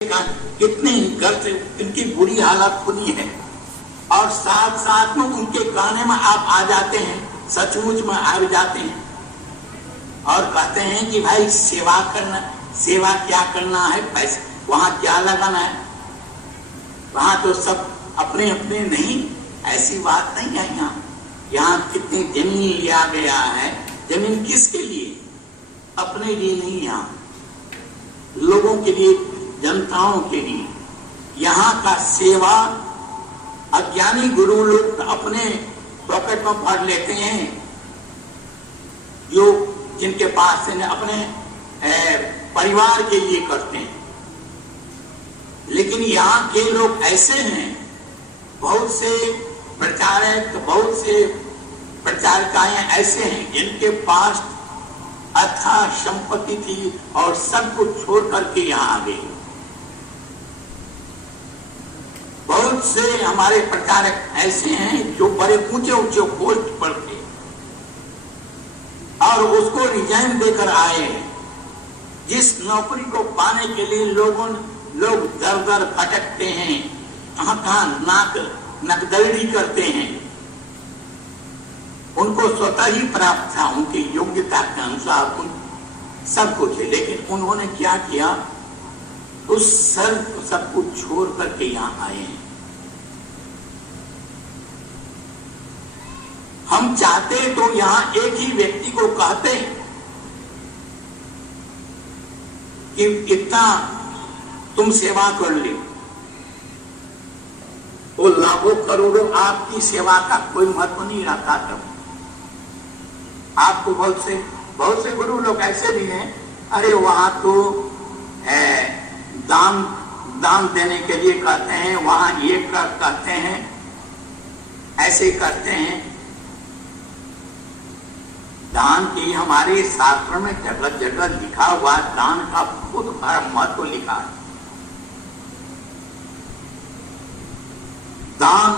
कितने घर से इनकी बुरी हालत खुली है और साथ साथ में उनके गाने में आप आ जाते हैं, सचमुच में आ जाते हैं और कहते हैं कि भाई सेवा करना, सेवा क्या करना है, पैसे वहां क्या लगाना है, वहां तो सब अपने अपने नहीं, ऐसी बात नहीं है। यहाँ कितनी जमीन लिया गया है, जमीन किसके लिए? अपने लिए नहीं, यहाँ लोगों के लिए, जनताओं के लिए। यहाँ का सेवा अज्ञानी गुरु लोग अपने पॉकेट में भर लेते हैं, जो जिनके पास से अपने परिवार के लिए करते हैं। लेकिन यहाँ के लोग ऐसे हैं, बहुत से प्रचारक, बहुत से प्रचारिकाएं ऐसे हैं जिनके पास अथाह संपत्ति थी और सब कुछ छोड़ करके यहाँ आ गए। बहुत से हमारे प्रचारक ऐसे हैं जो बड़े ऊंचे ऊंचे पोस्ट पर थे और उसको रिजाइन देकर आए। जिस नौकरी को पाने के लिए लोग दर दर भटकते हैं, कहां कहां नकदड़ी करते हैं, उनको स्वतः ही प्राप्त था, उनकी योग्यता के अनुसार सब कुछ है। लेकिन उन्होंने क्या किया, उस सब कुछ छोड़ करके यहां आए हैं। हम चाहते तो यहां एक ही व्यक्ति को कहते कि इतना तुम सेवा कर ले, वो लाखों करोड़ों आपकी सेवा का कोई महत्व नहीं रखा। तब आपको बहुत से गुरु लोग ऐसे भी हैं, अरे वहां तो दान देने के लिए कहते हैं, वहां ये कहते हैं, ऐसे करते हैं। दान की हमारे शास्त्र में जगह जगह लिखा हुआ, दान का बहुत बड़ा महत्व लिखा है। दान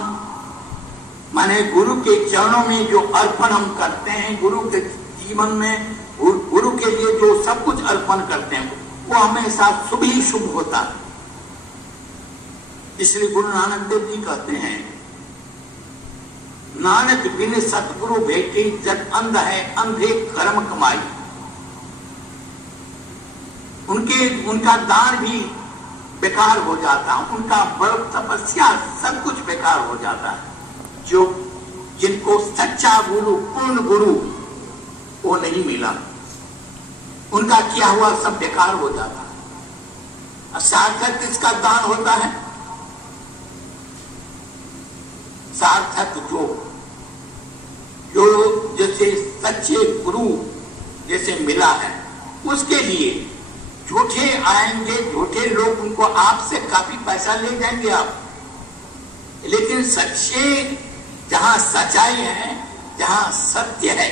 माने गुरु के चरणों में जो अर्पण हम करते हैं, गुरु के जीवन में गुरु के लिए जो सब कुछ अर्पण करते हैं, वो हमेशा शुभ ही शुभ होता है। इसलिए गुरु नानक देव जी कहते हैं, नानक बिन सतगुरु भेटे जग अंध है, अंधे कर्म कमाई। उनका दान भी बेकार हो जाता, उनका व्रत तपस्या सब कुछ बेकार हो जाता है। जो जिनको सच्चा गुरु, पूर्ण गुरु वो नहीं मिला, उनका किया हुआ सब बेकार हो जाता है। सार्थक किसका दान होता है? सार्थक जो जैसे सच्चे गुरु जैसे मिला है, उसके लिए झूठे आएंगे, झूठे लोग उनको आपसे काफी पैसा ले जाएंगे आप, लेकिन सच्चे जहां सच्चाई है, जहां सत्य है,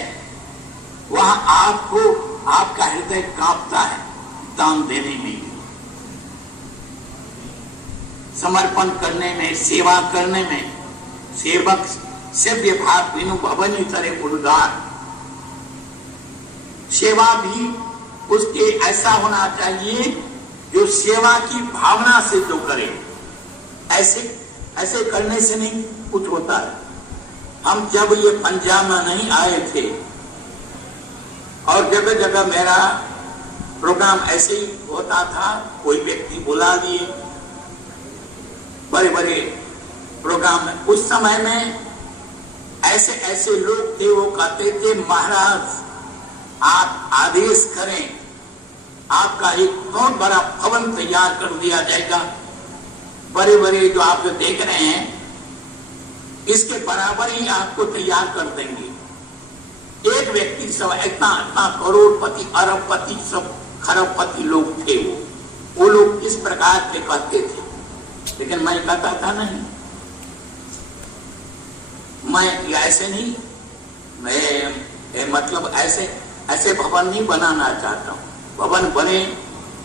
वहां आपको आपका हृदय कांपता है दान देने में, समर्पण करने में, सेवा करने में। सेवक सेव्य भाव बिनु भवनी तरे उदार। सेवा भी उसके ऐसा होना चाहिए जो सेवा की भावना से जो करे। ऐसे करने से नहीं कुछ होता है। हम जब ये पंजाब में नहीं आए थे और जगह जगह मेरा प्रोग्राम ऐसे ही होता था, कोई व्यक्ति बुला दिए बड़े बड़े प्रोग्राम में, उस समय में ऐसे लोग थे, वो कहते थे महाराज आप आदेश करें, आपका एक बहुत बड़ा भवन तैयार कर दिया जाएगा, बड़े बड़े जो आप जो देख रहे हैं इसके बराबर ही आपको तैयार कर देंगे। एक व्यक्ति सब इतना करोड़पति, अरबपति, सब खरबपति लोग थे, वो लोग इस प्रकार के कहते थे। लेकिन मैं कहता था नहीं, मैं ऐसे नहीं, मैं मतलब ऐसे भवन नहीं बनाना चाहता हूँ। भवन बने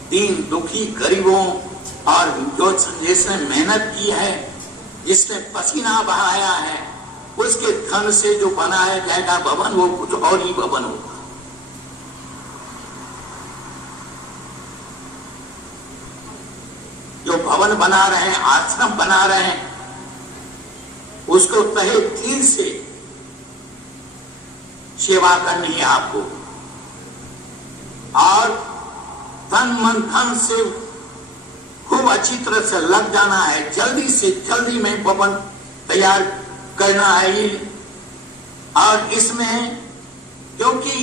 दीन दुखी गरीबों और जो जिसने मेहनत की है, जिसने पसीना बहाया है, उसके धन से जो बनाया जाएगा भवन, वो कुछ और ही भवन होगा। जो भवन बना रहे हैं, आश्रम बना रहे हैं, उसको तहे दिल से सेवा करनी है आपको और तन मन धन से खूब अच्छी तरह से लग जाना है। जल्दी से जल्दी में भवन तैयार करना है और इसमें क्योंकि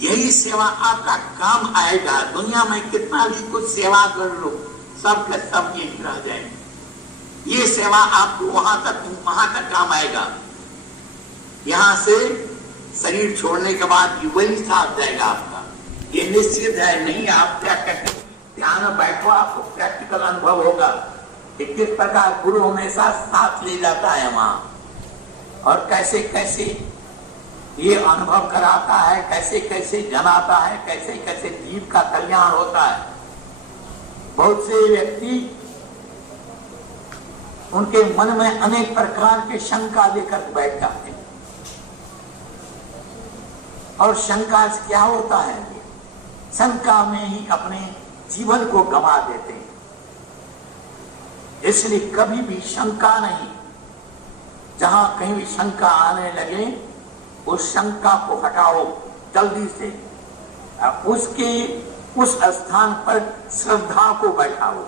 यही सेवा आपका काम आएगा। दुनिया में कितना भी कुछ सेवा कर लो, सब के सब यही रह जाएंगे। ये सेवा आपको वहां तक काम आएगा। यहां से शरीर छोड़ने के बाद वही साथ जाएगा आपका, ये निश्चित है। नहीं आप क्या कहते, ध्यान में बैठो, आपको प्रैक्टिकल अनुभव होगा कि किस प्रकार गुरु हमेशा साथ ले जाता है वहां और कैसे कैसे ये अनुभव कराता है, कैसे कैसे जनाता है, कैसे कैसे जीव का कल्याण होता है। बहुत से व्यक्ति उनके मन में अनेक प्रकार के शंका लेकर बैठ जाते हैं और शंका से क्या होता है, शंका में ही अपने जीवन को गंवा देते हैं। इसलिए कभी भी शंका नहीं, जहां कहीं भी शंका आने लगे उस शंका को हटाओ जल्दी से, उस स्थान पर श्रद्धा को बैठाओ।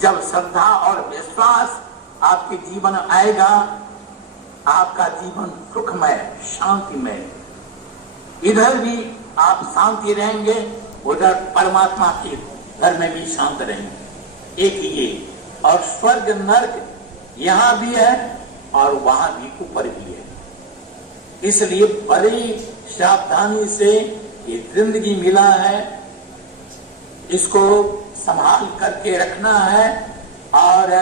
जब श्रद्धा और विश्वास आपके जीवन आएगा, आपका जीवन सुखमय शांतिमय, इधर भी आप शांति रहेंगे, उधर परमात्मा के घर में भी शांत रहेंगे। एक ये और स्वर्ग नर्क यहां भी है और वहां भी ऊपर भी है। इसलिए बड़ी सावधानी से ये जिंदगी मिला है, इसको संभाल करके रखना है। और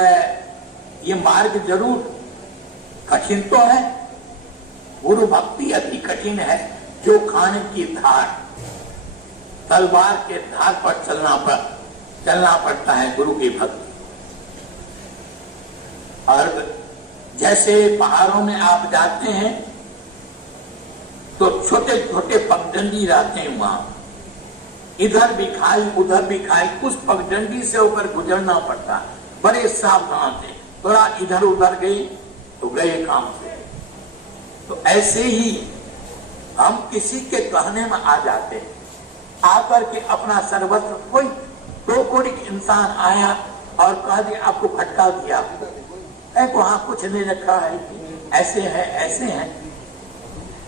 ये मार्ग जरूर कठिन तो है, गुरु भक्ति अति कठिन है। जो खाने की धार, तलवार के धार पर चलना पड़ता है गुरु की भक्ति। और जैसे पहाड़ों में आप जाते हैं तो छोटे छोटे पगडंडी रहते हैं, वहां इधर भी खाई उधर भी खाई, उस पगडंडी से होकर गुजरना पड़ता है। बड़े सावधान से, थोड़ा इधर उधर गए तो गए काम से। तो ऐसे ही हम किसी के कहने में आ जाते हैं, आकर के अपना सर्वस्व, कोई दो कोड़ी इंसान आया और कह दिया, आपको भटका दिया, वहां कुछ नहीं रखा है, ऐसे है ऐसे है।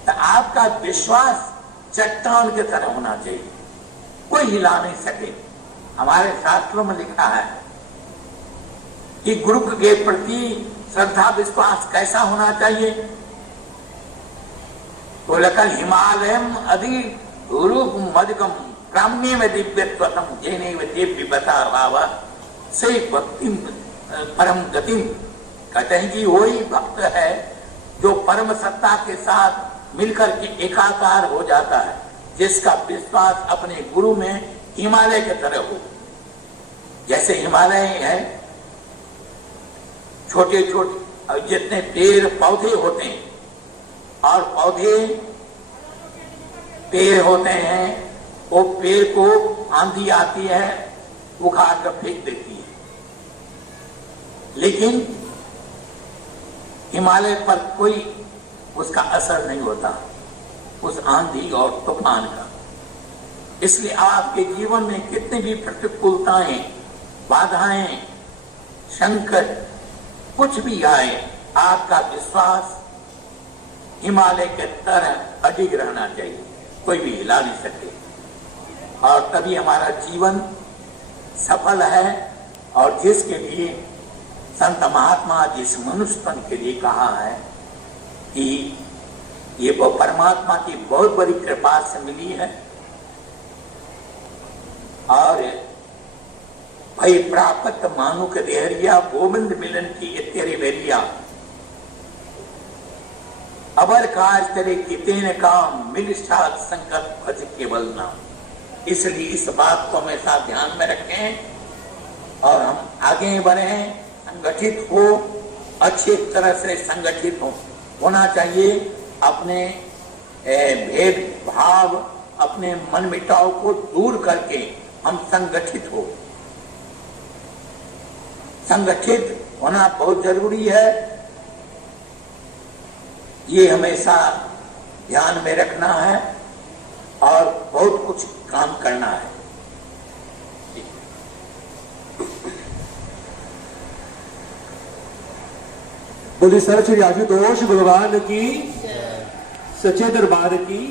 तो आपका विश्वास चट्टान की तरह होना चाहिए, कोई हिला नहीं सके। हमारे शास्त्रों में लिखा है कि गुरु के प्रति श्रद्धा विश्वास कैसा होना चाहिए। तो लखन हिमालयम अधि रूप मधुकम ब्राह्मण्य में दिव्यत्वतम जेने दिव्य बता बाबा से भक्ति परम गतिम। कहते हैं कि वही भक्त है जो परम सत्ता के साथ मिलकर के एकाकार हो जाता है, जिसका विश्वास अपने गुरु में हिमालय की तरह हो। जैसे हिमालय है, छोटे छोटे जितने पेड़ पौधे होते हैं और पौधे पेड़ होते हैं, वो पेड़ को आंधी आती है उखाड़ कर फेंक देती है, लेकिन हिमालय पर कोई उसका असर नहीं होता, उस आंधी और तूफान का। इसलिए आपके जीवन में कितनी भी प्रतिकूलताएं, बाधाएं, संकट कुछ भी आए, आपका विश्वास हिमालय के तरह अडिग रहना चाहिए, कोई भी हिला नहीं सके। और तभी हमारा जीवन सफल है। और जिसके लिए संत महात्मा जिस मनुष्यपन के लिए कहा है कि ये वो परमात्मा की बहुत बड़ी कृपा से मिली है और भई प्राप्त मानुक देहरिया गोविंद मिलन की इत्यादि वेरिया अबर काज करे कितेन काम मिल साथ संकल्प भज केवल नाम। इसलिए इस बात को हमेशा ध्यान में रखें और हम आगे बढ़े, संगठित हो, अच्छी तरह से संगठित होना चाहिए। अपने भेद भाव, अपने मन मिटाव को दूर करके हम संगठित हो संगठित होना बहुत जरूरी है। ये हमेशा ध्यान में रखना है और बहुत कुछ काम करना है। बोलिए सर श्री आशुतोष भगवान की, सच्चे दरबार की।